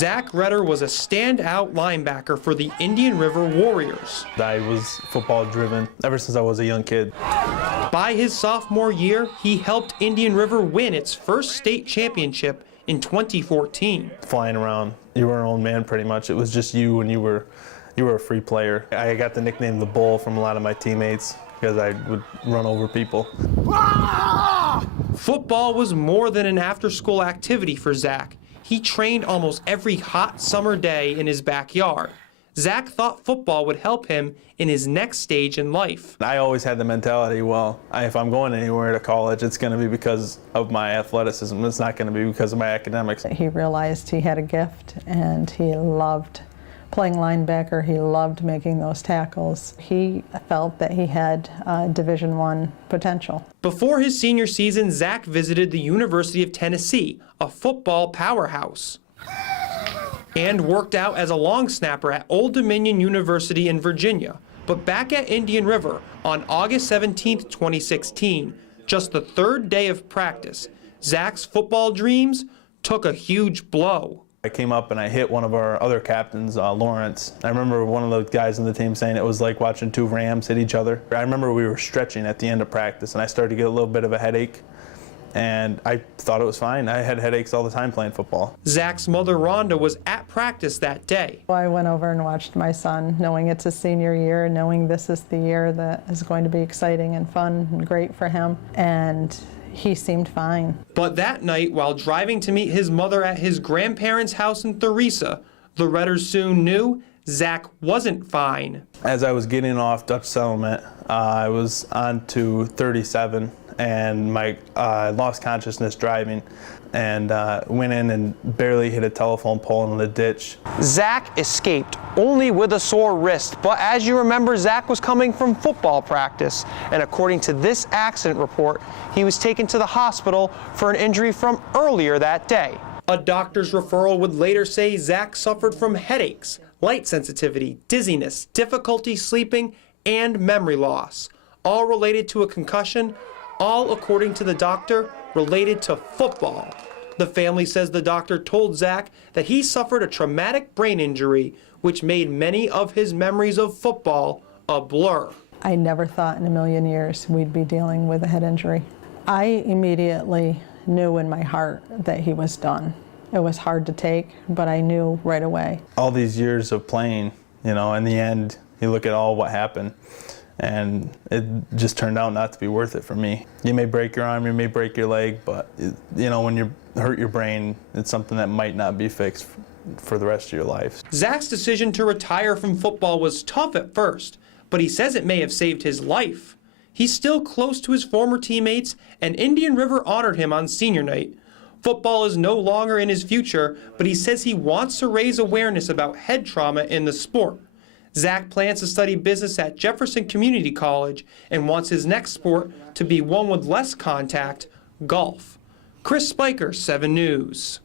Zach Redder was a standout linebacker for the Indian River Warriors. I was football driven ever since I was a young kid. By his sophomore year, he helped Indian River win its first state championship in 2014. Flying around, you were your own man pretty much. It was just you, and you were a free player. I got the nickname the Bull from a lot of my teammates because I would run over people. Football was more than an after-school activity for Zach. He trained almost every hot summer day in his backyard. Zach thought football would help him in his next stage in life. I always had the mentality, well, if I'm going anywhere to college, it's going to be because of my athleticism. It's not going to be because of my academics. He realized he had a gift, and he loved playing linebacker. He loved making those tackles. He felt that he had Division I potential. Before his senior season, Zach visited the University of Tennessee, a football powerhouse, and worked out as a long snapper at Old Dominion University in Virginia. But back at Indian River on August 17, 2016, just the third day of practice, Zach's football dreams took a huge blow. I came up and I hit one of our other captains, Lawrence. I remember one of the guys on the team saying it was like watching two Rams hit each other. I remember we were stretching at the end of practice, and I started to get a little bit of a headache. And I thought it was fine. I had headaches all the time playing football. Zach's mother, Rhonda, was at practice that day. I went over and watched my son, knowing it's his senior year, knowing this is the year that is going to be exciting and fun and great for him. And he seemed fine. But that night, while driving to meet his mother at his grandparents' house in Theresa, the Redders soon knew Zach wasn't fine. As I was getting off Dutch Settlement, I was on to 37, and I lost consciousness driving, and went in and barely hit a telephone pole in the ditch. Zach escaped, only with a sore wrist, but as you remember, Zach was coming from football practice, and according to this accident report, he was taken to the hospital for an injury from earlier that day. A doctor's referral would later say Zach suffered from headaches, light sensitivity, dizziness, difficulty sleeping, and memory loss, all related to a concussion, all according to the doctor related to football. The family says the doctor told Zach that he suffered a traumatic brain injury, which made many of his memories of football a blur. I never thought in a million years we'd be dealing with a head injury. I immediately knew in my heart that he was done. It was hard to take, but I knew right away. All these years of playing, in the end, you look at all what happened, and it just turned out not to be worth it for me. You may break your arm, you may break your leg, but when you hurt your brain, it's something that might not be fixed for the rest of your life. Zach's decision to retire from football was tough at first, but he says it may have saved his life. He's still close to his former teammates, and Indian River honored him on senior night. Football is no longer in his future, but he says he wants to raise awareness about head trauma in the sport. Zach plans to study business at Jefferson Community College and wants his next sport to be one with less contact, golf. Chris Spiker, 7 News.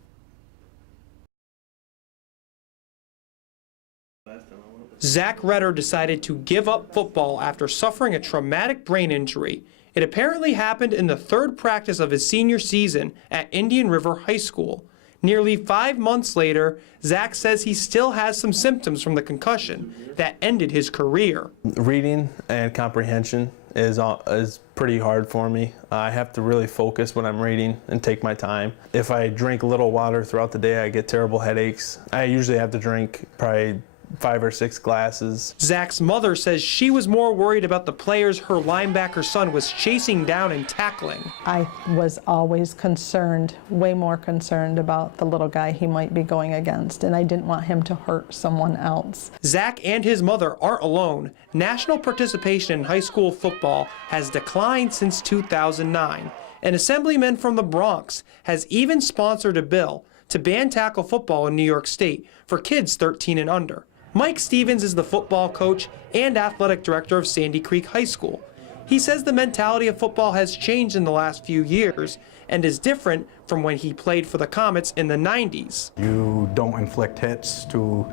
Zach Redder decided to give up football after suffering a traumatic brain injury. It apparently happened in the third practice of his senior season at Indian River High School. Nearly 5 months later, Zach says he still has some symptoms from the concussion that ended his career. Reading and comprehension is pretty hard for me. I have to really focus when I'm reading and take my time. If I drink a little water throughout the day, I get terrible headaches. I usually have to drink probably 5 or 6 glasses. Zach's mother says she was more worried about the players her linebacker son was chasing down and tackling. I was always concerned, way more concerned about the little guy he might be going against, and I didn't want him to hurt someone else. Zach and his mother aren't alone. National participation in high school football has declined since 2009. An assemblyman from the Bronx has even sponsored a bill to ban tackle football in New York State for kids 13 and under. Mike Stevens is the football coach and athletic director of Sandy Creek High School. He says the mentality of football has changed in the last few years and is different from when he played for the Comets in the 90s. You don't inflict hits to,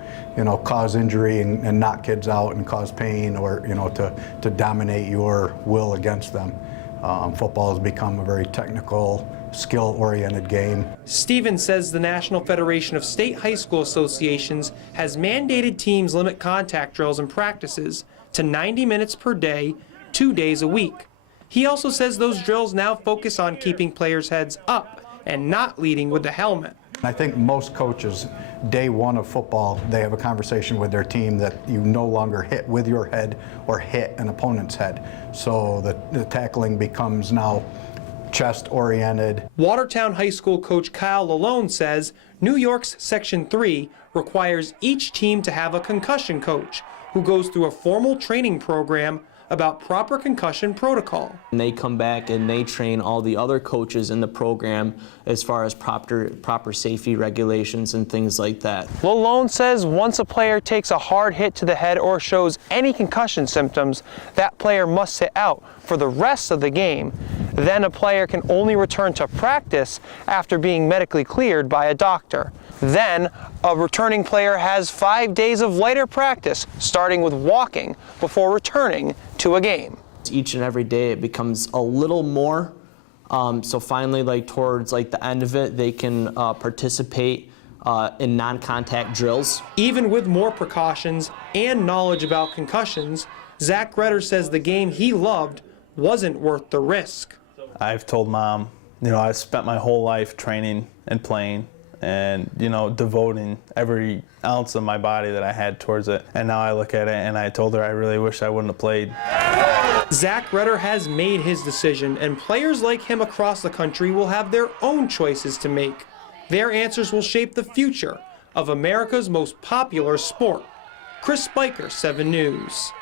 cause injury and knock kids out and cause pain or, to dominate your will against them. Football has become a very technical skill-oriented game. Stevens says the National Federation of State High School Associations has mandated teams limit contact drills and practices to 90 minutes per day, 2 days a week. He also says those drills now focus on keeping players' heads up and not leading with the helmet. I think most coaches, day one of football, they have a conversation with their team that you no longer hit with your head or hit an opponent's head. So the tackling becomes now chest-oriented. Watertown High School coach Kyle Lalone says New York's Section 3 requires each team to have a concussion coach who goes through a formal training program about proper concussion protocol. And they come back and they train all the other coaches in the program as far as proper safety regulations and things like that. Lalone says once a player takes a hard hit to the head or shows any concussion symptoms, that player must sit out for the rest of the game. Then a player can only return to practice after being medically cleared by a doctor. Then a returning player has 5 days of lighter practice, starting with walking, before returning to a game. Each and every day it becomes a little more, so finally towards the end of it they can participate in non-contact drills. Even with more precautions and knowledge about concussions, Zach Redder says the game he loved wasn't worth the risk. I've told Mom, I've spent my whole life training and playing and, devoting every ounce of my body that I had towards it. And now I look at it and I told her I really wish I wouldn't have played. Zach Redder has made his decision, and players like him across the country will have their own choices to make. Their answers will shape the future of America's most popular sport. Chris Spiker, 7 News.